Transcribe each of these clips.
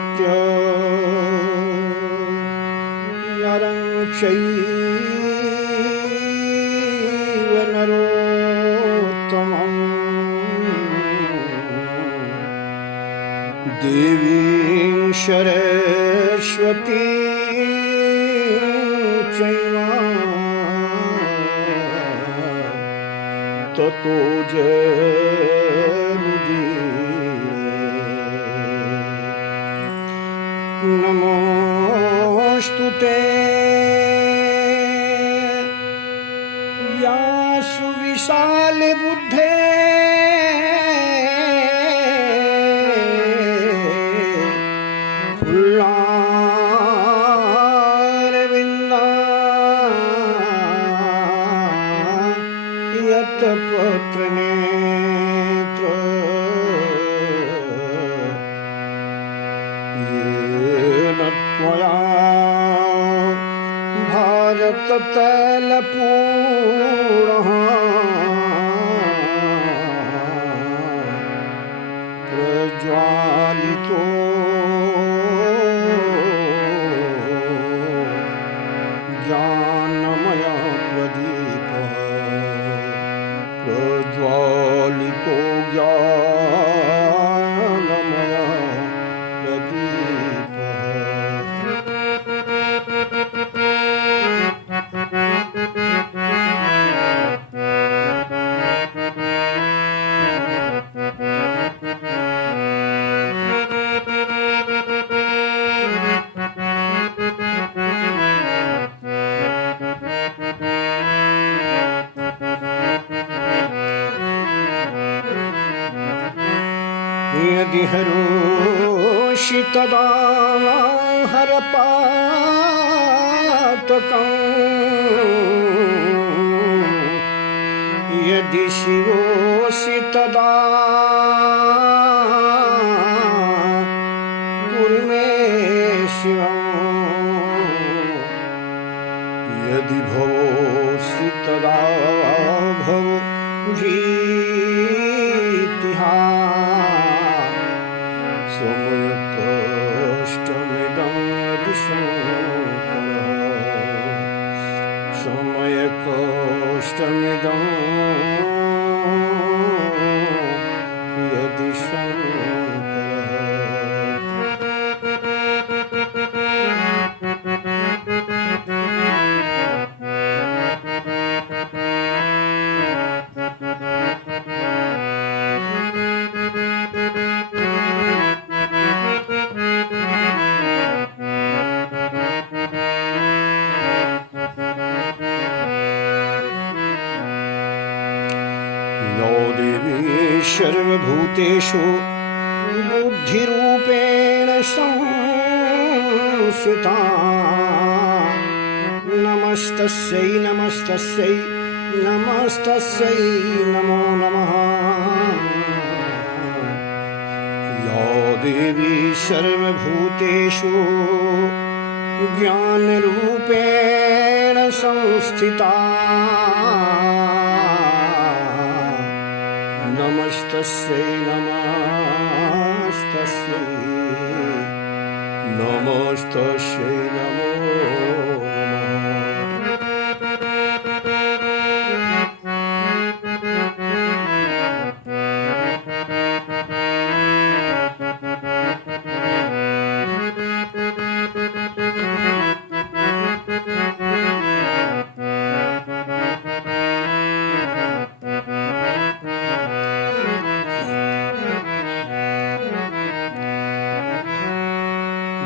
नित्यं नरं चैव नरोत्तमं देवीं सरस्वतीं चैव ततो नमोस्तुते या सुविशाल बुद्धे फुल्लारविन्दा यत पत्रनेत्र त्वया भारततैलपूर्णः प्रज्वालितो ज्ञानमय प्रदीपः प्रज्वालितो ज्ञानमय यदि हरोषि तदा हरपातकं यदि शिवोऽसि तदा कुरु मे शिवम् यदि भवोऽसि तदा भव भीतिहा समयकष्टमिदं यदि समयकष्टमिदं यदि सर्वभूतेषु बुद्धिरूपेण संस्थिता नमस्तस्यै नमस्तस्यै नमस्तस्यै नमो नमः या देवी सर्वभूतेषु ज्ञानरूपेण संस्थिता नमस्तस्यै नमस्तस्यै नमस्तस्यै नमो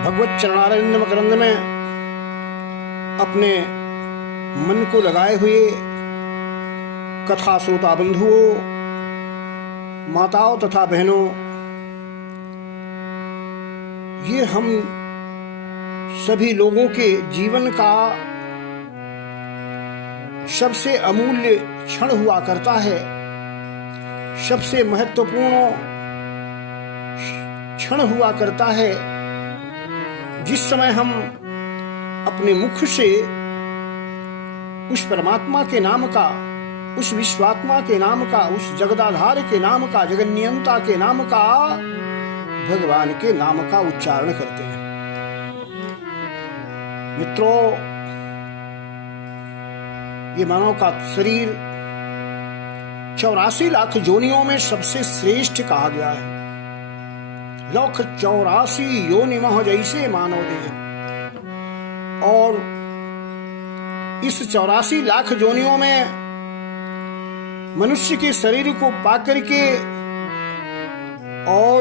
भगवत चरणारविंद मकरंद में अपने मन को लगाए हुए कथा श्रोता बंधुओं, माताओं तथा बहनों, ये हम सभी लोगों के जीवन का सबसे अमूल्य क्षण हुआ करता है, सबसे महत्वपूर्ण क्षण हुआ करता है, जिस समय हम अपने मुख से उस परमात्मा के नाम का, उस विश्वात्मा के नाम का, उस जगदाधार के नाम का, जगन्नियंता के नाम का भगवान के नाम का उच्चारण करते हैं। मित्रों, ये मानव का शरीर 84 लाख योनियों में सबसे श्रेष्ठ कहा गया है। लख 84 योनिमः जैसे मानव देह। और इस 84 लाख योनियों में मनुष्य के शरीर को पाकर के और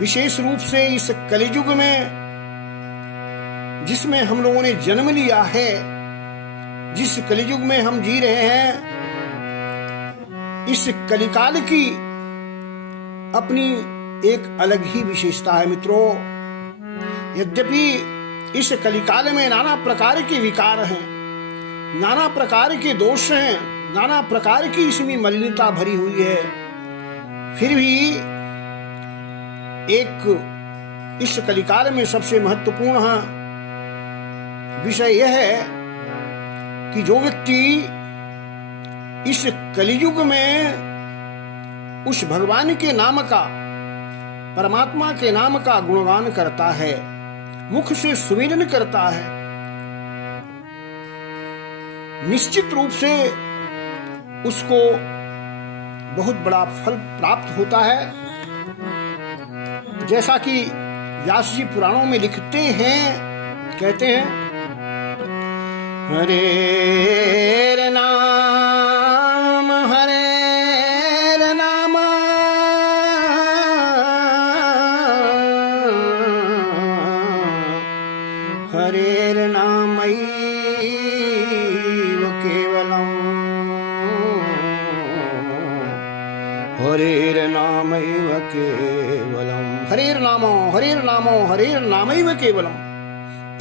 विशेष रूप से इस कलियुग में जिसमें हम लोगों ने जन्म लिया है, जिस कलियुग में हम जी रहे हैं, इस कलिकाल की अपनी एक अलग ही विशेषता है। मित्रों, यद्यपि इस कलिकाल में नाना प्रकार के विकार हैं, नाना प्रकार के दोष हैं, नाना प्रकार की इसमें मलिनता भरी हुई है, फिर भी एक इस कलिकाल में सबसे महत्वपूर्ण विषय यह है कि जो व्यक्ति इस कलियुग में उस भगवान के नाम का, परमात्मा के नाम का गुणगान करता है, मुख से सुमिरन करता है, निश्चित रूप से उसको बहुत बड़ा फल प्राप्त होता है। जैसा कि व्यास जी पुराणों में लिखते हैं, कहते हैं, हरे नाम हरे नाम हरे नामैव केवलम् हरेर्नामैव केवलम् हरेर्नामो हरेर्नामैव केवलम्।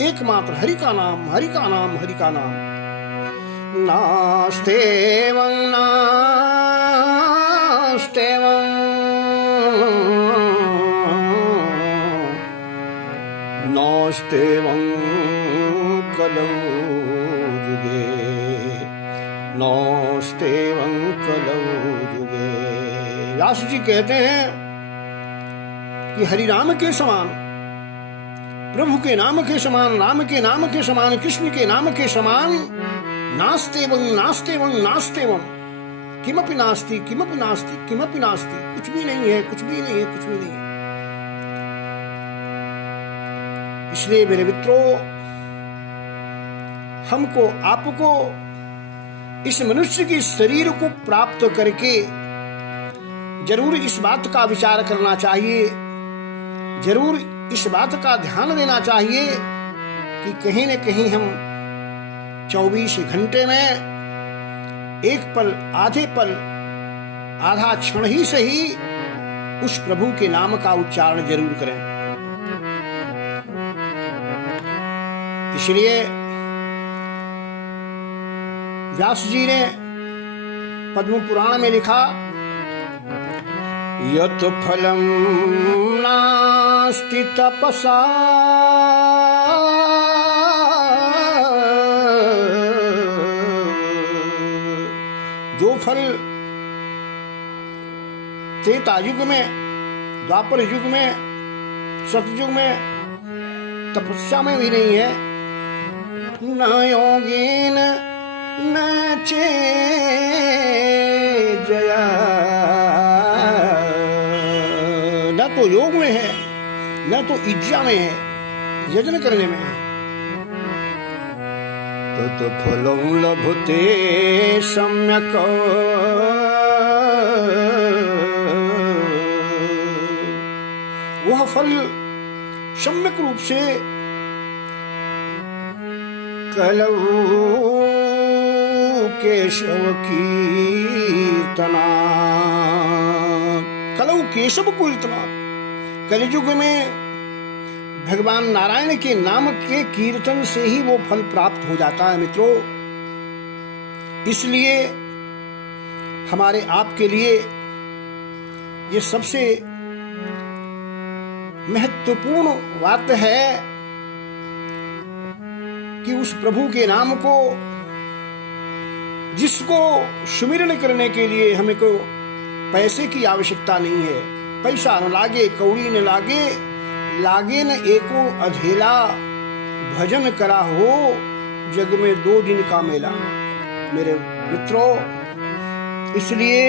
एकमात्र हरि का नाम, हरि का नाम, हरि का नाम। नास्तेवं नास्तेवं नास्तेवं कलौ युगे नास्तेवं कलौ युगे। व्यास जी कहते हैं कि हरि नाम के समान, प्रभु के नाम के समान, राम के नाम के समान, कृष्ण के नाम के समान नास्तेवं नास्तेवं नास्तेवं किमपि नास्ति किमपि नास्ति किमपि नास्ति, कुछ भी नहीं है, कुछ भी नहीं है, कुछ भी नहीं है। इसलिए मेरे मित्रों, हमको, आपको इस मनुष्य के शरीर को प्राप्त करके जरूर इस बात का विचार करना चाहिए, जरूर इस बात का ध्यान देना चाहिए कि कहीं न कहीं हम 24 घंटे में एक पल, आधे पल, आधा क्षण ही सही उस प्रभु के नाम का उच्चारण जरूर करें। इसलिए व्यास जी ने पद्म पुराण में लिखा, यत फलम नास्ति तपसा जो फल त्रेता युग में, द्वापर युग में, सतयुग में तपस्या में भी नहीं है, न योगेन न चेजया, न तो योग में है, न तो इज्जा में है, यजन करने में है। तत् फलं लभते सम्यक् वह फल सम्यक रूप से कलौ केशव कीर्तना, कलौ केशव कीर्तना, कलियुग में भगवान नारायण के नाम के कीर्तन से ही वो फल प्राप्त हो जाता है। मित्रों, इसलिए हमारे आपके लिए ये सबसे महत्वपूर्ण बात है कि उस प्रभु के नाम को, जिसको सुमिरन करने के लिए हमें को पैसे की आवश्यकता नहीं है, पैसा न लागे, कौड़ी न लागे, लागे न एको अधेला, भजन करा हो जग में 2 दिन का मेला। मेरे मित्रों, इसलिए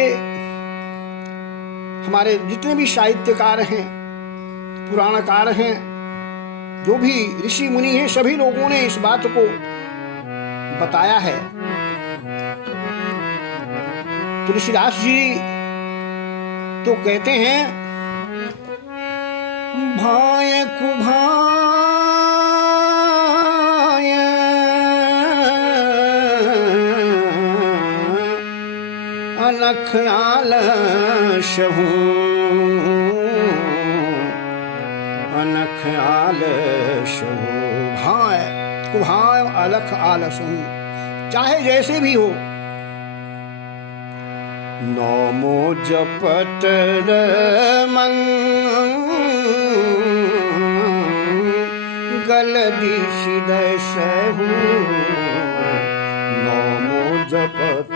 हमारे जितने भी साहित्यकार हैं, पुराणकार हैं, जो भी ऋषि मुनि हैं, सभी लोगों ने इस बात को बताया है। तुलसीदास जी तो कहते हैं, भाय कुभाय अलख आलस हूँ, अलख आलस हूँ। भाय कुभाय अलख आलस हूँ, चाहे जैसे भी हो। नमो जपत मंगल दिशि दसहु, नमो जपत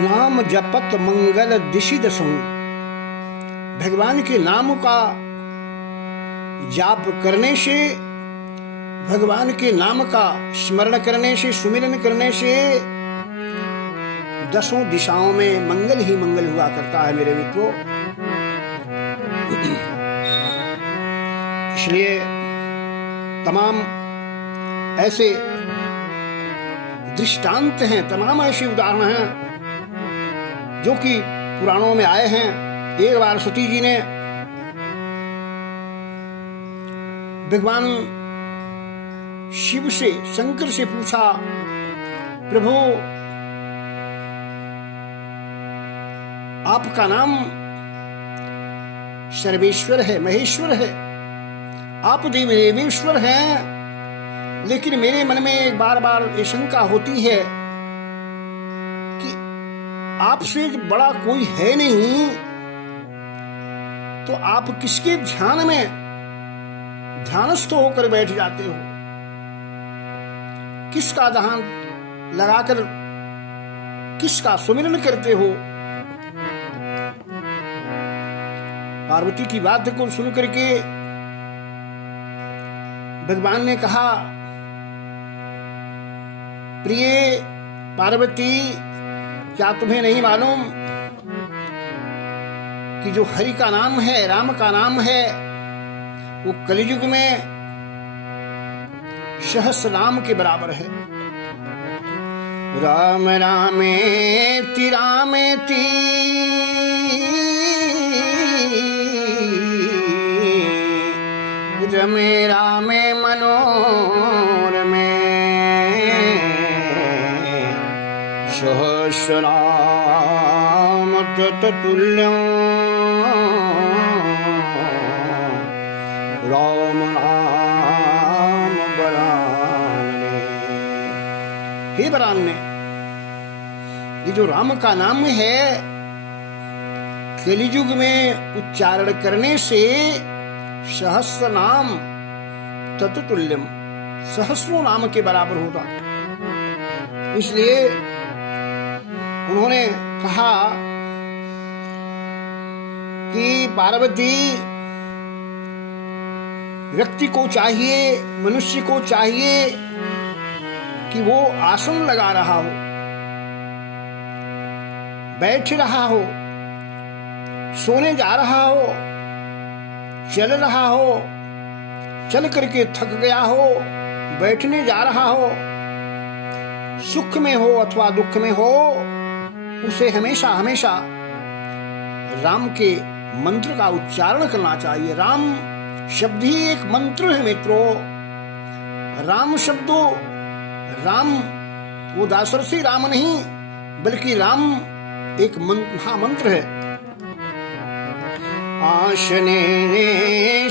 नाम जपत मंगल दिशि दसहु। भगवान के नाम का जाप करने से, भगवान के नाम का स्मरण करने से, सुमिरन करने से 10 दिशाओं में मंगल ही मंगल हुआ करता है मेरे मित्रों। इसलिए तमाम ऐसे दृष्टांत हैं, तमाम ऐसे उदाहरण हैं जो कि पुराणों में आए हैं। एक बार सती जी ने भगवान शिव से, शंकर से पूछा, प्रभु आपका नाम सर्वेश्वर है, महेश्वर है, आप देवेश्वर हैं, लेकिन मेरे मन में एक बार बार ये शंका होती है कि आपसे बड़ा कोई है नहीं, तो आप किसके ध्यान में ध्यानस्थ होकर बैठ जाते हो? किसका ध्यान लगाकर किसका सुमिरन करते हो? पार्वती की बात को सुन करके भगवान ने कहा, प्रिय पार्वती, क्या तुम्हें नहीं मालूम कि जो हरि का नाम है, राम का नाम है, वो कलियुग में सहस्र राम के बराबर है। राम रामेति रामेति रमे रामे मनोरमे सहस्र नाम तत्तुल्यं राम नाम बराने। हे बराने, ये जो राम का नाम है, कलियुग में उच्चारण करने से सहस्र नाम तत्तुल्यम, सहस्रों नाम के बराबर होगा। इसलिए उन्होंने कहा कि पार्वती, व्यक्ति को चाहिए, मनुष्य को चाहिए कि वो आसन लगा रहा हो, बैठ रहा हो, सोने जा रहा हो, चल रहा हो, चल करके थक गया हो, बैठने जा रहा हो, सुख में हो अथवा दुख में हो, उसे हमेशा हमेशा राम के मंत्र का उच्चारण करना चाहिए। राम शब्द ही एक मंत्र है मित्रों। राम शब्दों, राम वो दासरथी राम नहीं, बल्कि राम एक महामंत्र है। आशने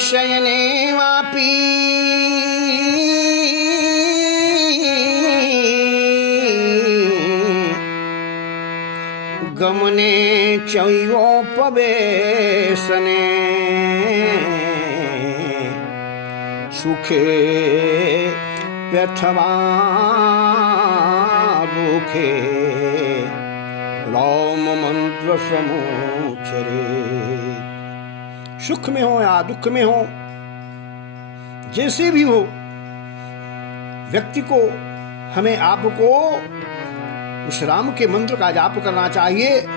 शयने वापी गमने चैवोपवेशने सुखे अथवा दुखे राम मंत्र समोचरे। सुख में हो या दुख में हो, जैसे भी हो, व्यक्ति को हमें आपको उस राम के मंत्र का जाप करना चाहिए।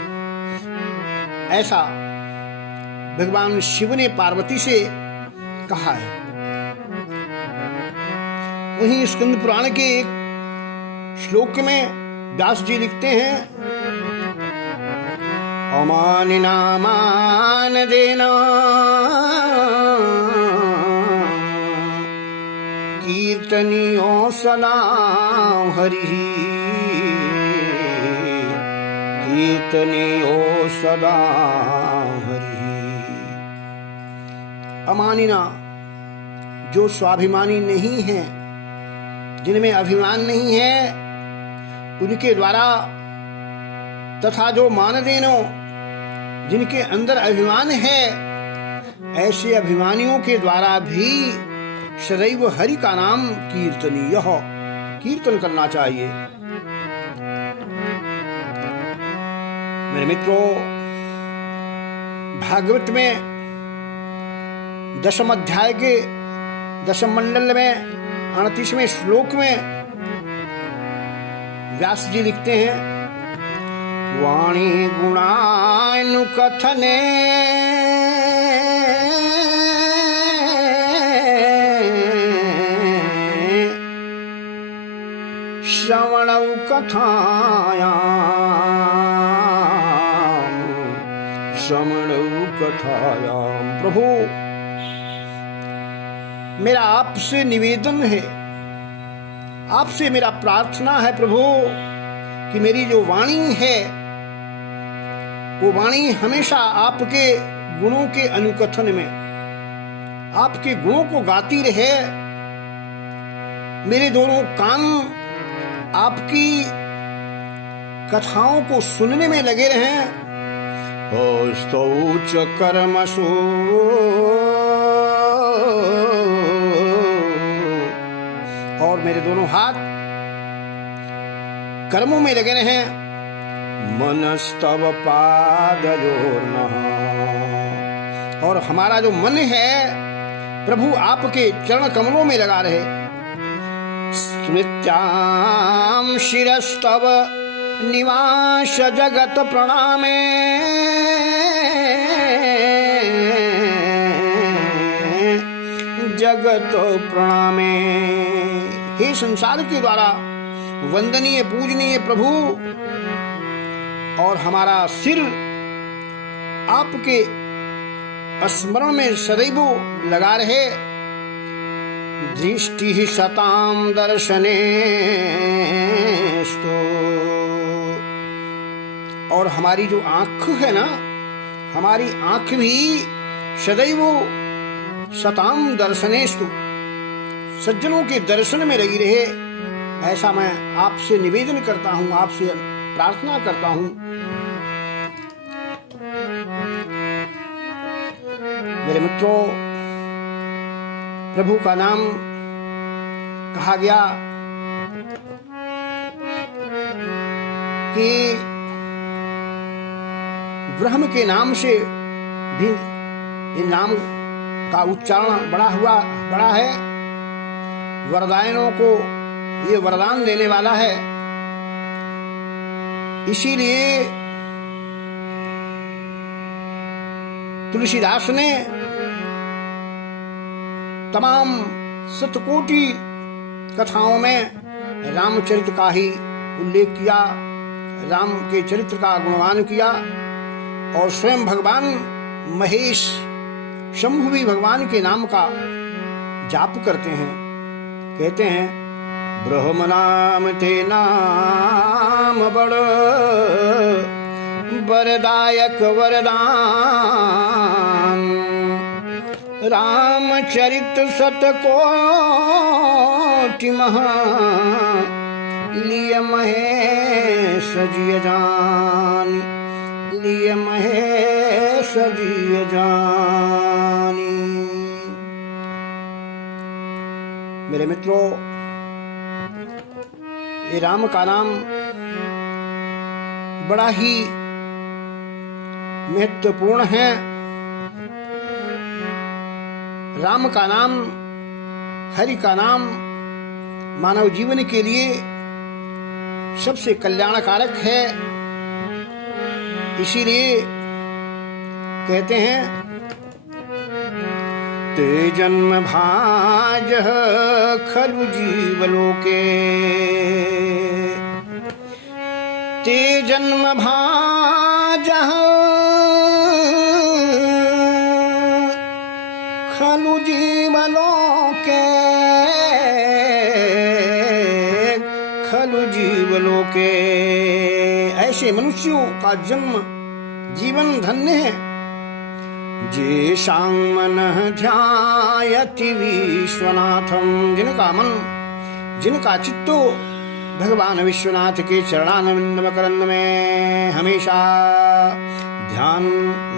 ऐसा भगवान शिव ने पार्वती से कहा है। वहीं स्कंद पुराण के एक श्लोक में व्यास जी लिखते हैं, अमानिना मान देना कीर्तनियो सदा हरि, कीर्तनियो सदा हरि। अमानिना, जो स्वाभिमानी नहीं है, जिनमें अभिमान नहीं है, उनके द्वारा, तथा जो मान देनो, जिनके अंदर अभिमान है, ऐसे अभिमानियों के द्वारा भी सदैव हरि का नाम कीर्तनीय हो, कीर्तन करना चाहिए। मेरे मित्रों, भागवत में 10वें अध्याय के 10वें मंडल में 38वें श्लोक में व्यास जी लिखते हैं, वाणी गुणानुकथने श्रवणौ कथायाम, श्रवणौ कथायाम। प्रभु, मेरा आपसे निवेदन है, आपसे मेरा प्रार्थना है प्रभु, कि मेरी जो वाणी है, वो वाणी हमेशा आपके गुणों के अनुकथन में, आपके गुणों को गाती रहे। मेरे दोनों कान आपकी कथाओं को सुनने में लगे रहें। स्तौच कर्मसु, और मेरे दोनों हाथ कर्मों में लगे रहें। मनस्तव पादयोर्नः, और हमारा जो मन है प्रभु आपके चरण कमलों में लगा रहे। स्मृत्याम शिरस्तव निवास जगत प्रणामे, जगत प्रणामे। हे संसार के द्वारा वंदनीय पूजनीय प्रभु, और हमारा सिर आपके स्मरण में सदैव लगा रहे। दृष्टि शताम दर्शनेस्तु, और हमारी जो आंख है ना, हमारी आंख भी सदैव शताम दर्शनेस्तु, सज्जनों के दर्शन में लगी रहे। ऐसा मैं आपसे निवेदन करता हूं, आपसे प्रार्थना करता हूं। मेरे मित्रों, प्रभु का नाम कहा गया कि ब्रह्म के नाम से भी ये नाम का उच्चारण बड़ा है। वरदानों को ये वरदान देने वाला है। इसीलिए तुलसीदास ने तमाम शतकोटि कथाओं में रामचरित्र का ही उल्लेख किया, राम के चरित्र का गुणगान किया। और स्वयं भगवान महेश शंभु भी भगवान के नाम का जाप करते हैं। कहते हैं, ब्रह्म नाम ते नाम बड़ वरदायक वरदान, रामचरित शतकोटि महा लिय महेश जिय जान, लिए महेश जी जानी। मेरे मित्रों, ये राम का नाम बड़ा ही महत्वपूर्ण है। राम का नाम, हरि का नाम मानव जीवन के लिए सबसे कल्याणकारक है। इसीलिए कहते हैं, ते जन्म भाज खलु जीवलोके, ते जन्म भाज खलु जीवलोके, खलु जीवलोके। ऐसे मनुष्यों का जन्म जीवन धन्य है। जेषां मनः ध्यायति विश्वनाथं, जिनका मन, जिनका चित्तो भगवान विश्वनाथ के चरणारविंद मकरंद में हमेशा ध्यान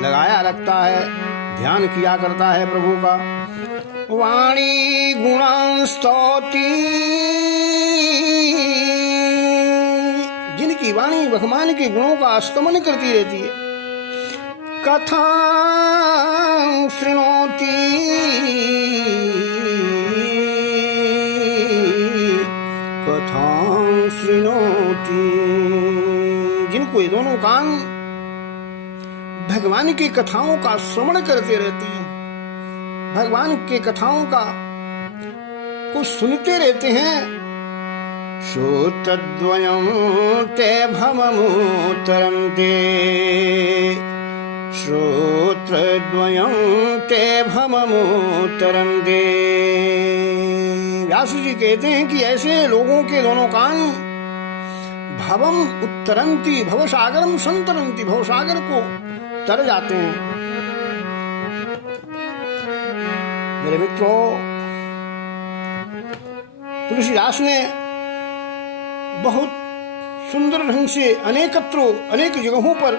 लगाया रखता है, ध्यान किया करता है प्रभु का। वाणी गुणां स्तौति, जिनकी वाणी भगवान के गुणों का स्तमन करती रहती है। कथां शृणोति, कथां शृणोति, जिनको ये दोनों कान भगवान की कथाओं का श्रवण करते रहते हैं, भगवान के कथाओं का को सुनते रहते हैं। श्रोत्रद्वयं ते भवमुत्तरन्ते, श्रोत्रद्वयं ते भवमुत्तरन्ते। व्यास जी कहते हैं कि ऐसे लोगों के दोनों कान भवम उत्तरंती, भवसागरम संतरंती, भवसागर को तर जाते हैं। मेरे मित्रों, तुलसीदास ने बहुत सुंदर ढंग से अनेक जगहों पर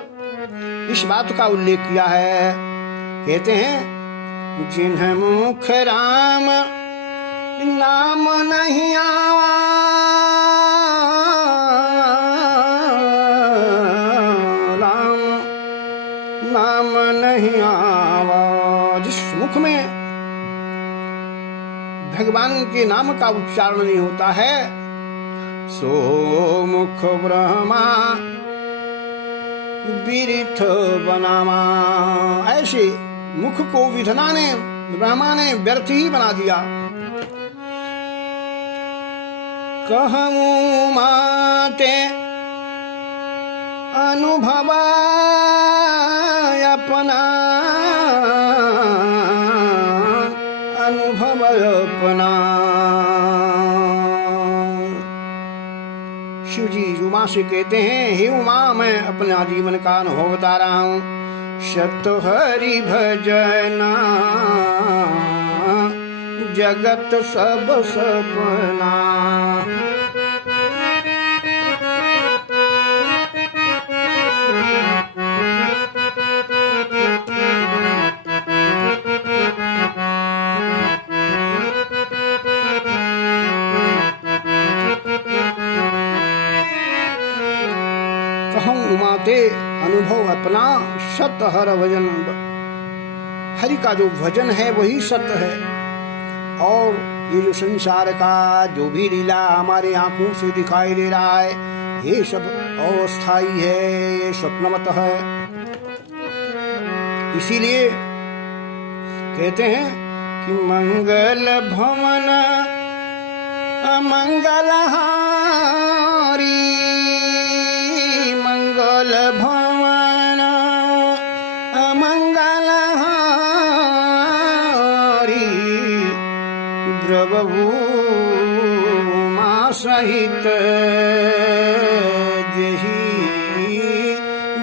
इस बात का उल्लेख किया है। कहते हैं, जिन्ह मुख राम नाम नहीं आवा, राम नाम नहीं आवा। जिस मुख में भगवान के नाम का उच्चारण नहीं होता है, सो मुख ब्रह्मा बिरिथ बनामा। ऐसे मुख को विधना ने, ब्रह्मा ने व्यर्थ ही बना दिया। कहूँ माते अनुभव अपना, अनुभव अपना। शिव जी उमा से कहते हैं, हे उमा, मैं अपना जीवन का अनुभव बता रहा हूँ। शत हरि भजना जगत सब सपना। उमाते अनुभव अपना, सत हर भजन। हरि का जो भजन है वही सत्य है। और ये जो संसार का जो भी लीला हमारे आंखों से दिखाई दे रहा है, ये सब अस्थाई है, ये स्वप्नवत है। इसीलिए कहते हैं कि मंगल भवन अमंगल हारी, मंगल भवन अमंगल हारी, द्रवभूमा सहित जही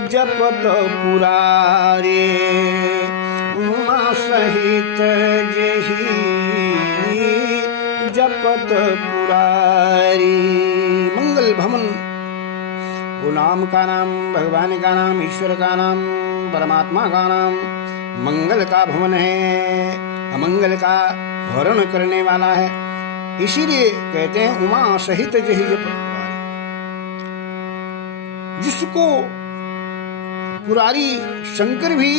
जपत पुरारे, उमा सहित जही जपत पुरारी। मंगल भवन वो नाम का नाम, भगवान का नाम, ईश्वर का नाम, परमात्मा का नाम मंगल का भवन है, अमंगल का हरण करने वाला है। इसीलिए कहते हैं उमा सहित जहि जप पुरारी। जिसको पुरारी शंकर भी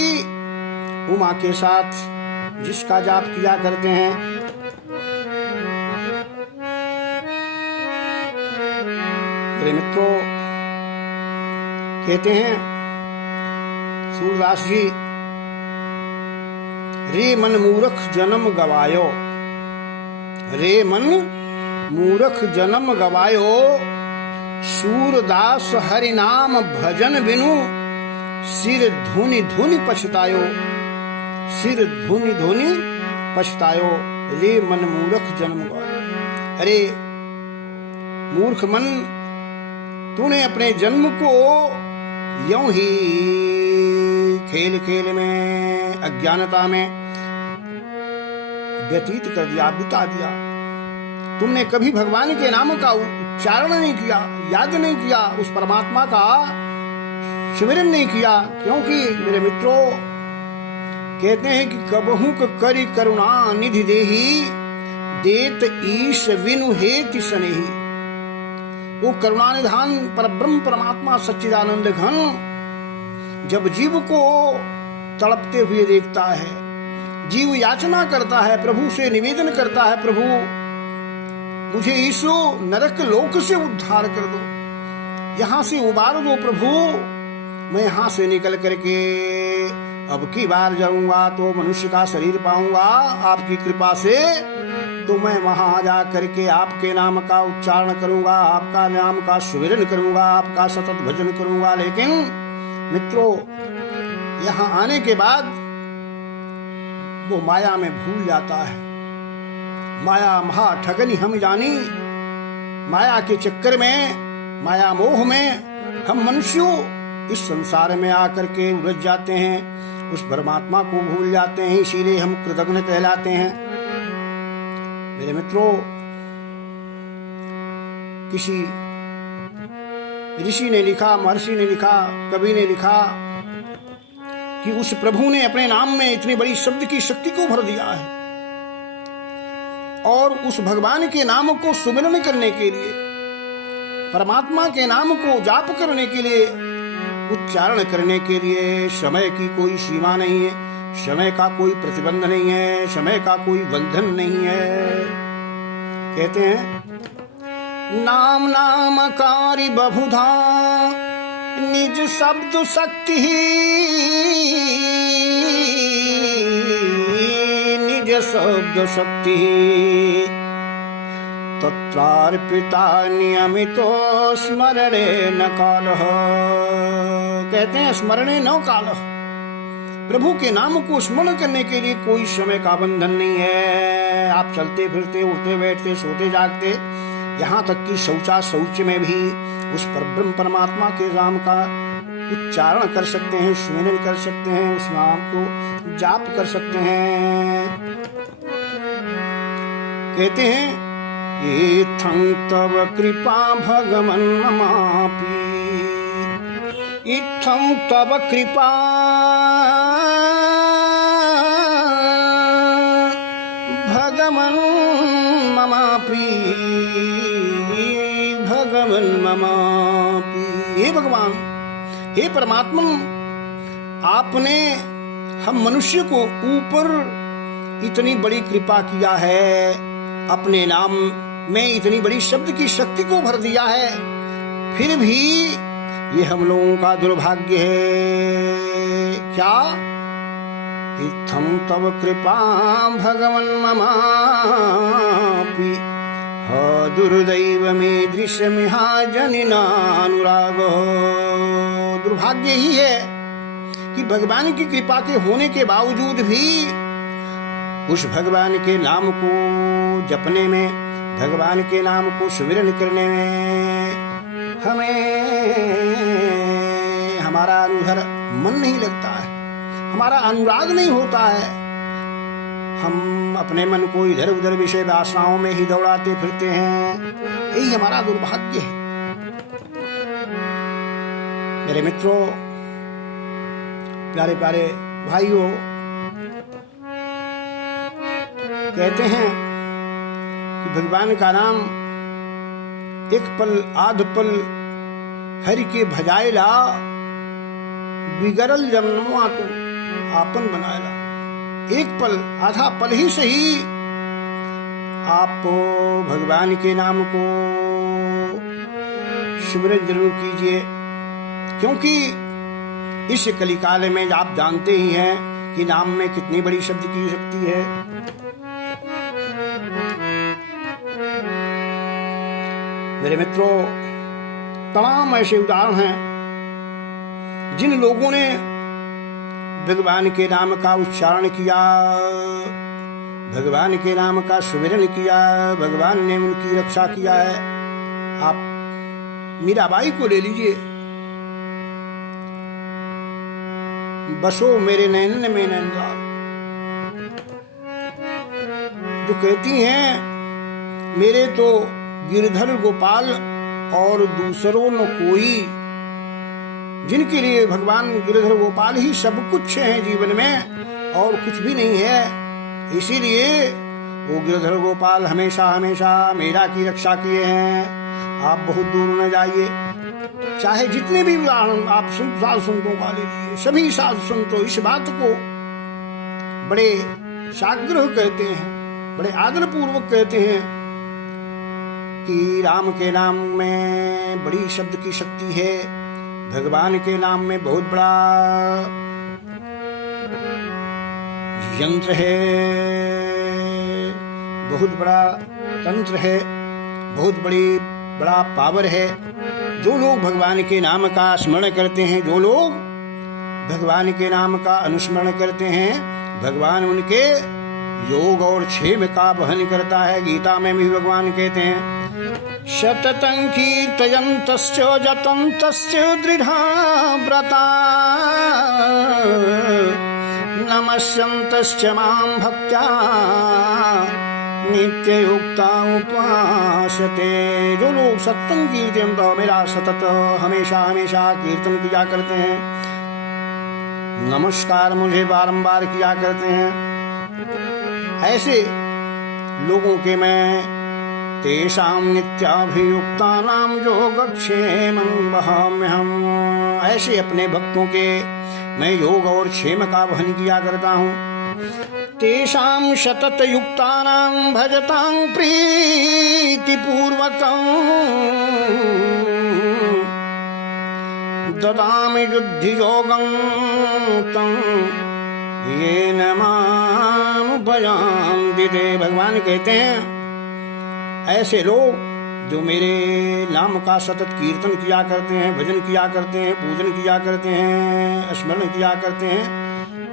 उमा के साथ जिसका जाप किया करते हैं, मेरे मित्रों कहते हैं सूरदास जी, रे मन मूर्ख जन्म गवायो, रे मन मूर्ख जन्म गवायो, सूरदास हरि नाम भजन बिनु, सिर धुनि धुनि पछतायो, सिर धुनि धुनि पछतायो, रे मन मूर्ख जन्म गवायो। अरे मूर्ख मन, तूने अपने जन्म को यूं ही खेल खेल में, अज्ञानता में व्यतीत कर दिया, बिता दिया। तुमने कभी भगवान के नाम का उच्चारण नहीं किया, याद नहीं किया, उस परमात्मा का स्मरण नहीं किया। क्योंकि मेरे मित्रों कहते हैं कि कबहू करी करुणा निधि देही, देत ईश विनु हेति सनेही। वो करुणा निधान परब्रह्म परमात्मा सच्चिदानंद घन जब जीव को तड़पते हुए देखता है, जीव याचना करता है, प्रभु से निवेदन करता है, प्रभु मुझे इस नरक लोक से उद्धार कर दो, यहाँ से उबार दो प्रभु, मैं यहाँ से निकल करके अब की बार जाऊंगा तो मनुष्य का शरीर पाऊंगा, आपकी कृपा से तो मैं वहां जा करके आपके नाम का उच्चारण करूंगा, आपका नाम का सुमिरन करूंगा, आपका सतत भजन करूंगा। लेकिन मित्रों यहाँ आने के बाद वो माया में भूल जाता है। माया महा ठगनी हम जानी, माया के चक्कर में, माया मोह में हम मनुष्यों इस संसार में आकर के उलझ जाते हैं, उस परमात्मा को भूल जाते हैं। इसीलिए हम कृतघ्न कहलाते हैं। मेरे मित्रों किसी ऋषि ने लिखा, महर्षि ने लिखा, कवि ने लिखा कि उस प्रभु ने अपने नाम में इतनी बड़ी शब्द की शक्ति को भर दिया है, और उस भगवान के नाम को सुमिरन करने के लिए, परमात्मा के नाम को जाप करने के लिए, उच्चारण करने के लिए समय की कोई सीमा नहीं है, समय का कोई प्रतिबंध नहीं है, समय का कोई बंधन नहीं है। कहते हैं नाम नामकारी बहुधा निज शब्द शक्ति, निज शब्द शक्ति, तत्रार्पिता नियमितो स्मरणे न कालः। कहते हैं स्मरणे न कालः, प्रभु के नाम को स्मरण करने के लिए कोई समय का बंधन नहीं है। आप चलते फिरते, उठते बैठते, सोते जागते, यहाँ तक कि शौचा शौच में भी उस परब्रह्म परमात्मा के नाम का उच्चारण कर सकते हैं, स्मरण कर सकते हैं, उस नाम को जाप कर सकते हैं। कहते हैं इत्थं तव कृपा भगवन् ममापि, इत्थं तव कृपा भगवन् ममापि, भगवन् ममापि। हे भगवान, हे परमात्मा, आपने हम मनुष्य को ऊपर इतनी बड़ी कृपा किया है, अपने नाम में इतनी बड़ी शब्द की शक्ति को भर दिया है, फिर भी ये हम लोगों का दुर्भाग्य है। क्या? इत्थं तव कृपा भगवन् ममापि, दुर्दैव में दृश्य मिहा जनिनानुराग। दुर्भाग्य ही है कि भगवान की कृपा के होने के बावजूद भी उस भगवान के नाम को जपने में, भगवान के नाम को सुमिरन करने में हमारा उधर मन नहीं लगता है, हमारा अनुराग नहीं होता है। हम अपने मन को इधर उधर विषय वासनाओं में ही दौड़ाते फिरते हैं। यही हमारा दुर्भाग्य है। मेरे मित्रों, प्यारे प्यारे भाइयों, कहते हैं कि भगवान का नाम एक पल आध पल हरि के भजाएला, बिगड़ल जन्मवा तो आपन बनाएला। एक पल आधा पल ही सही आप भगवान के नाम को सिमरन जरूर कीजिए, क्योंकि इस कलिकाल में आप जानते ही हैं कि नाम में कितनी बड़ी शब्द की शक्ति है। मेरे मित्रों, तमाम ऐसे उदाहरण हैं जिन लोगों ने भगवान के नाम का उच्चारण किया, भगवान के नाम का सुमिरन किया, भगवान ने उनकी रक्षा किया है। आप मीराबाई को ले लीजिए, बसो मेरे नैनन में नैनदार, जो कहती हैं मेरे तो गिरधर गोपाल और दूसरों न कोई, जिनके लिए भगवान गिरधर गोपाल ही सब कुछ है जीवन में और कुछ भी नहीं है। इसीलिए वो गिरधर गोपाल हमेशा हमेशा मेरा की रक्षा किए हैं। आप बहुत दूर न जाइए, चाहे जितने भी उदाहरण आप साधु संतों का ले लीजिए, सभी साधु संतों इस बात को बड़े साग्रह कहते हैं, बड़े आदर पूर्वक कहते हैं कि राम के नाम में बड़ी शब्द की शक्ति है, भगवान के नाम में बहुत बड़ा यंत्र है, बहुत बड़ा तंत्र है, बहुत बड़ा पावर है। जो लोग भगवान के नाम का स्मरण करते हैं, जो लोग भगवान के नाम का अनुस्मरण करते हैं, भगवान उनके योग और क्षेम का वहन करता है। गीता में भी भगवान कहते हैं शततं कीर्तयन्तश्च जतन्तश्च दृढा व्रता नमस्यन्तश्च मां भक्त्या नित्ययुक्ता उपासते। जो लोग सत्तं कीर्तयन्त, मेरा सतत हमेशा हमेशा कीर्तन किया करते हैं, नमस्कार मुझे बारंबार किया करते हैं, ऐसे लोगों के मैं तेषां नित्याभियुक्तानां योगक्षेमं वहाम्यहम्, ऐसे अपने भक्तों के मैं योग और क्षेम का वहन किया करता हूँ। तेषां सतत युक्तानां भजतां प्रीतिपूर्वकं ददामि युद्धि योगं तं येन मामुपयान्ति। भगवान कहते हैं ऐसे लोग जो मेरे नाम का सतत कीर्तन किया करते हैं, भजन किया करते हैं, पूजन किया करते हैं, स्मरण किया करते हैं,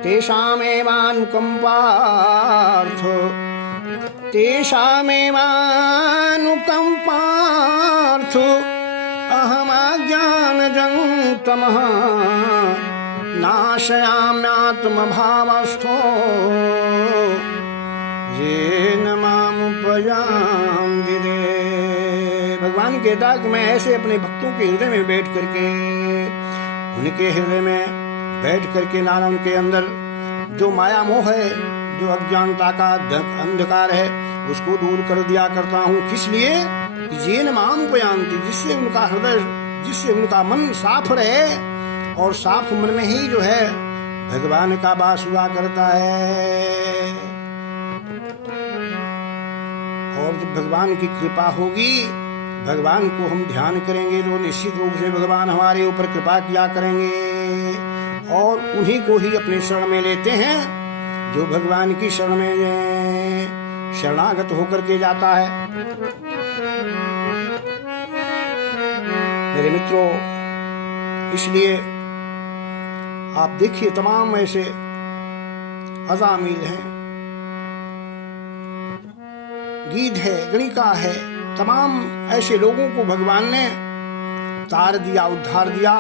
तेषामेवानुकंपार्थ अहमाज्ञानजं तमः नाशयाम्यात्मभावस्थो येन मामुपयान्ति। भगवान कहता कि मैं ऐसे अपने भक्तों के हृदय में बैठ करके, उनके हृदय में बैठ करके नाना उनके अंदर जो माया मोह है, जो अज्ञानता का अंधकार है, उसको दूर कर दिया करता हूँ। किस लिए? येन मामुपयान्ति, जिससे उनका हृदय, जिससे उनका मन साफ रहे, और साफ मन में ही जो है भगवान का वास हुआ करता है। और जब भगवान की कृपा होगी, भगवान को हम ध्यान करेंगे तो निश्चित रूप से भगवान हमारे ऊपर कृपा किया करेंगे, और उन्हीं को ही अपने शरण में लेते हैं जो भगवान की शरण में शरणागत होकर के जाता है। मेरे मित्रों, इसलिए आप देखिए तमाम ऐसे अजामिल हैं, गीध है, गणिका है, तमाम ऐसे लोगों को भगवान ने तार दिया, उद्धार दिया,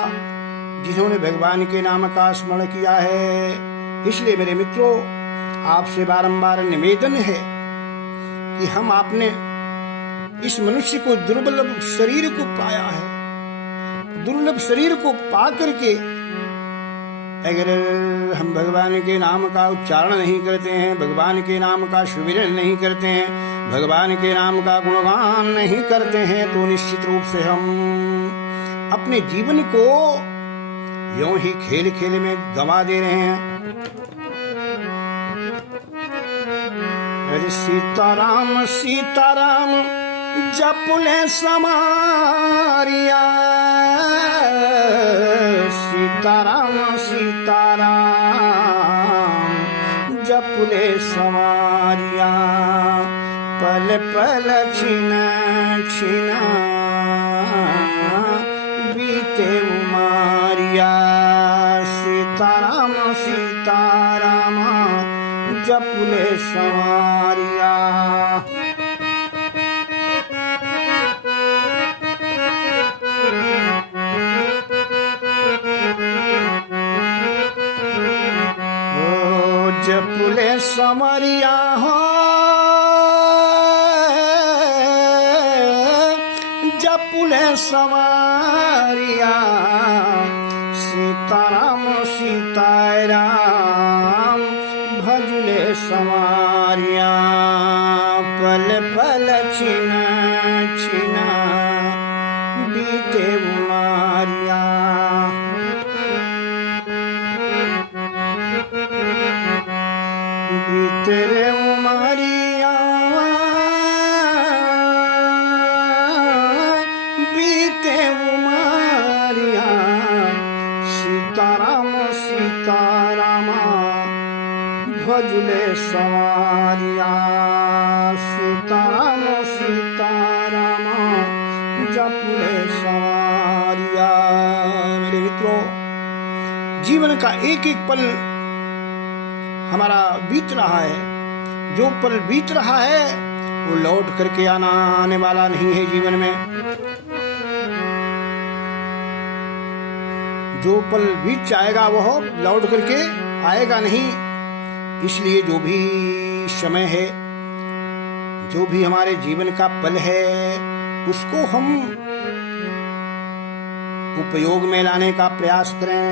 जिन्होंने भगवान के नाम का स्मरण किया है। इसलिए मेरे मित्रों, आपसे बारंबार निवेदन है कि हम आपने इस मनुष्य को दुर्बल शरीर को पाया है, दुर्लभ शरीर को पा करके अगर हम भगवान के नाम का उच्चारण नहीं करते हैं, भगवान के नाम का सुमिरन नहीं करते हैं, भगवान के नाम का गुणगान नहीं करते हैं, तो निश्चित रूप से हम अपने जीवन को यूं ही खेल खेल में गंवा दे रहे हैं। अरे सीताराम सीताराम जपुले समारिया, सीताराम सीताराम जपुले समारिया, पल पल छिना छिना बीते उमारिया, सीताराम सीताराम जपुले समारिया। जपुले समरिया हो, जपुले समरिया, सीताराम सीताराम भजले समारिया, पल पल छिना छिना बीते उमारिया। बीते उमरिया बीते उमरिया, सीताराम सीताराम भजले सवारिया, सीताराम सीताराम जपले सवारिया। मेरे मित्रों, जीवन का एक एक पल हमारा बीत रहा है, जो पल बीत रहा है वो लौट करके आने वाला नहीं है। जीवन में जो पल बीत जाएगा वह लौट करके आएगा नहीं। इसलिए जो भी समय है, जो भी हमारे जीवन का पल है, उसको हम उपयोग में लाने का प्रयास करें,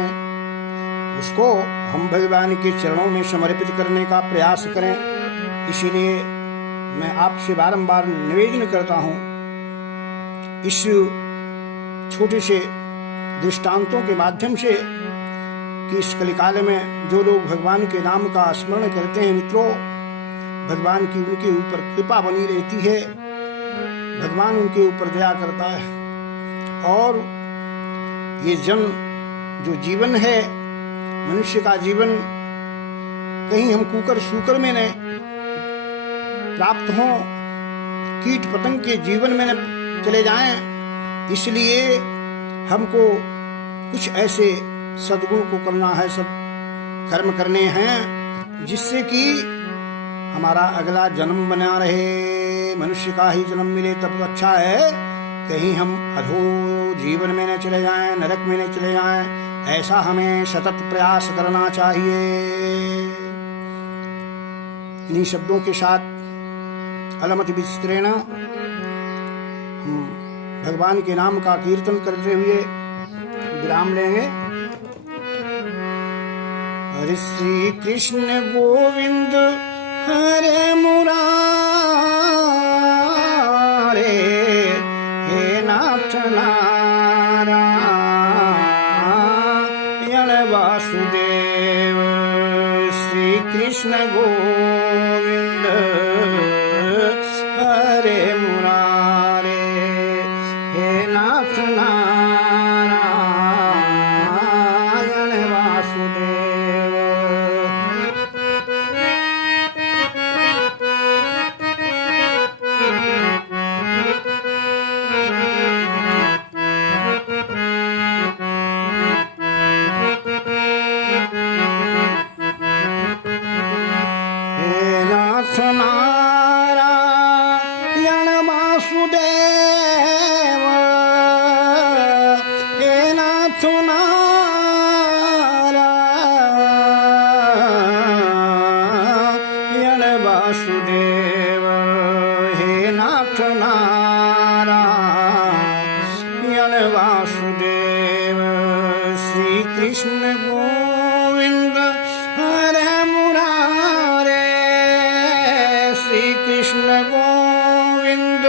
उसको हम भगवान के चरणों में समर्पित करने का प्रयास करें। इसीलिए मैं आपसे बारंबार निवेदन करता हूँ, इस छोटे से दृष्टांतों के माध्यम से कि इस कलिकाल में जो लोग भगवान के नाम का स्मरण करते हैं मित्रों, भगवान की उनके ऊपर कृपा बनी रहती है, भगवान उनके ऊपर दया करता है। और ये जो जीवन है, मनुष्य का जीवन, कहीं हम कुकर सूकर में न प्राप्त हों, कीट पतंग के जीवन में न चले जाएं। इसलिए हमको कुछ ऐसे सद्गुण को करना है, सब कर्म करने हैं, जिससे कि हमारा अगला जन्म बना रहे। मनुष्य का ही जन्म मिले तब तो अच्छा है, कहीं हम अधो जीवन में न चले जाएं, नरक में न चले जाएं। ऐसा हमें सतत प्रयास करना चाहिए। इन्हीं शब्दों के साथ अलमति विस्तरेण हम भगवान के नाम का कीर्तन करते हुए विराम लेंगे। हरे श्री कृष्ण गोविंद हरे मुरारे, हे नाथ नारायण वासुदेव। श्री कृष्ण गोविंद हरे मुरारे, हे नाथ नारायण वासुदेव। कृष्ण गोविंद हरे मुरारे, श्री कृष्ण गोविंद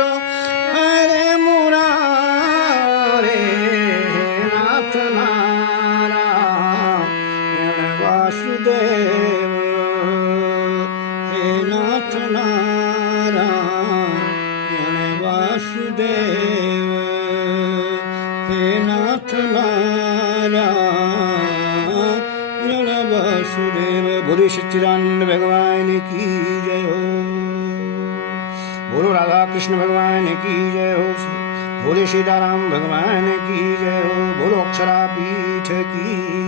हरे मुरारे, नाथ नारायण वासुदेव, हे नाथ नारायण वासुदेव, हे नाथ नारायण वासुदेव। बोले सच्चिदानंद भगवान की जय हो, बोलो राधा कृष्ण भगवान की जय हो, बोले सीताराम भगवान की जय हो, बोलो अक्षरा पीठ की